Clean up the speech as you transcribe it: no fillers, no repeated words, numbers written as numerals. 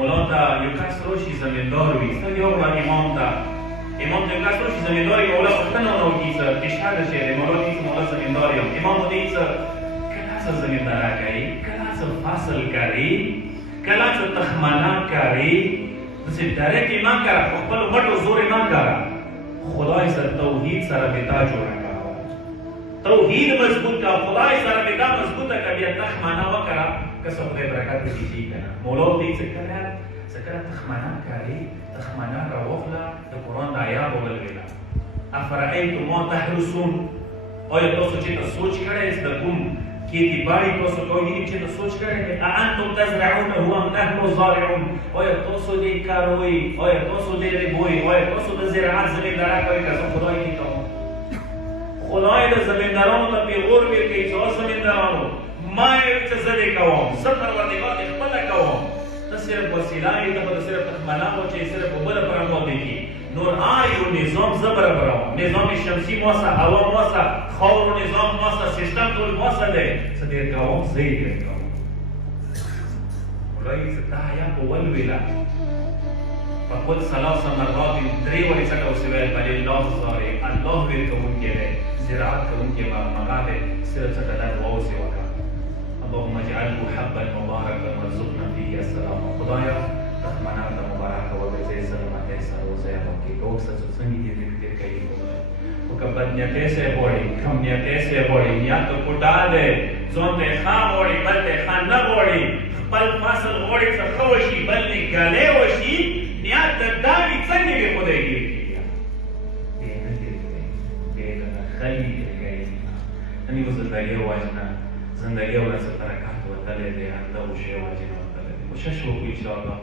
مولا ته یو کس راشي زمیندار وي ستاسو یو وړاندې امام ته ته یو کس راشي زمیندار وي مولا پوښتنه ونه وکړي څه پیشنهاد شي د مولا دې مولا زمیندار یم امام دې څه کله څه زمیندارا کوي کله څه فصل کوي کله څه تخمانه کوي داسې ډایرکټ یې مه کوه په خپلو مټو زور یې مه کوه خدای سره توحید سره بتا جوړه کوه توحید مضبوط کا خدای سره بتا مضبوطه کا بیا تخمانه وکړه که څه خدای برکت پکې شي که نه مولا دې څه کله تخمانه کوي تخمانه راوخله د قرآن د آیات ولولېده افرأیتم ما تحرثون آیا تاسو چې ته سوچ کړی یاست د کوم کھیتی باڑی تاسو کوئ چې ته سوچ کړی دی اانتم تزرعونه ام نحن الزارعون آیا تاسو دې کاروئ آیا تاسو دې ربوئ آیا تاسو د زراعت زمیندارا کوئ که زه خدای دې کوم خدای د زمیندارانو ته پیغور ورکوي چې او زمیندارانو ما یې چې زه دې کوم زه پروردګار دې خپله کوم ته صرف وسیله یې ته به صرف تخمنه و چې صرف اوبه لپاره باندې کي نور یو نظام زه برابروم نظام شمسي موسه هوا موسه خاورو نظام موسه سیستم ټول موسه دی څه ډېر کوم زه یې ډېر کوم مولوي څه دا آیات ولوله فقل ثلاث مرات درې وارې څه ډول ویل بل الله زارع الله ورکوونکی دی زراعت کوونکی مغا دی صرف څه دا دعا اوسې وکړه اللهم اجعله حبا مبارکا وارزقنا فيه السلام خدایا تخمنه ته مبارکه وګرځئ سلامتۍ سره اوسئ هغه کې روغ څنګه دې ذکر کوي خو که بدنیتۍ سره غواړي کمنیتۍ سره غواړي نیت ته کوټه دی ځان ته ښه غواړي بل ته ښه نه غواړي خپل فصل غواړي څه ښه وشي بل نه ګلې وشي نیت ته دا وي څنګه دې خدای ګیر کړي دې نه ګیر کړي دې نه خلي ګیر کړي अनि वो जिंदगी वाजना जिंदगी वाला से तरक्कत होता ले दे अंदर वो शेवा जिन होता ले कोशिश हो इंशाअल्लाह